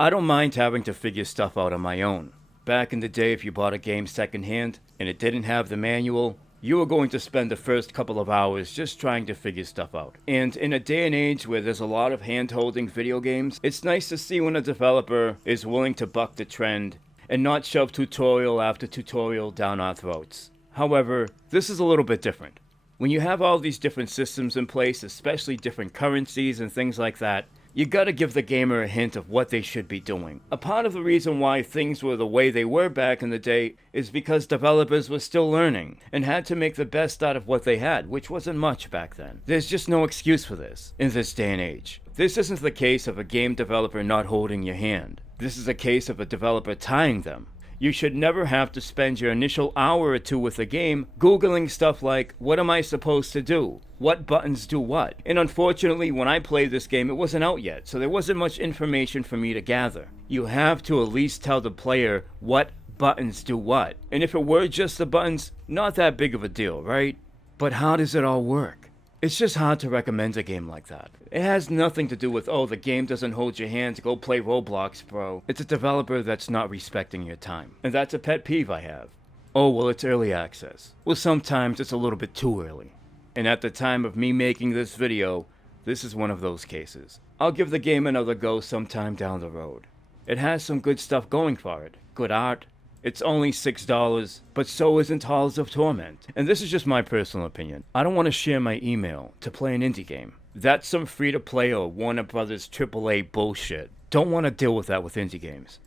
I don't mind having to figure stuff out on my own. Back in the day, if you bought a game secondhand and it didn't have the manual, you were going to spend the first couple of hours just trying to figure stuff out. And in a day and age where there's a lot of hand-holding video games, it's nice to see when a developer is willing to buck the trend and not shove tutorial after tutorial down our throats. However, this is a little bit different. When you have all these different systems in place, especially different currencies and things like that, you gotta give the gamer a hint of what they should be doing. A part of the reason why things were the way they were back in the day is because developers were still learning and had to make the best out of what they had, which wasn't much back then. There's just no excuse for this in this day and age. This isn't the case of a game developer not holding your hand. This is a case of a developer tying them. You should never have to spend your initial hour or two with a game Googling stuff like, what am I supposed to do? What buttons do what? And unfortunately, when I played this game, it wasn't out yet, so there wasn't much information for me to gather. You have to at least tell the player what buttons do what. And if it were just the buttons, not that big of a deal, right? But how does it all work? It's just hard to recommend a game like that. It has nothing to do with, oh, the game doesn't hold your hand, go play Roblox, bro. It's a developer that's not respecting your time. And that's a pet peeve I have. Oh, well, it's early access. Well, sometimes it's a little bit too early. And at the time of me making this video, this is one of those cases. I'll give the game another go sometime down the road. It has some good stuff going for it. Good art. It's only $6, but so isn't Halls of Torment. And this is just my personal opinion. I don't want to share my email to play an indie game. That's some free-to-play or Warner Brothers AAA bullshit. Don't want to deal with that with indie games.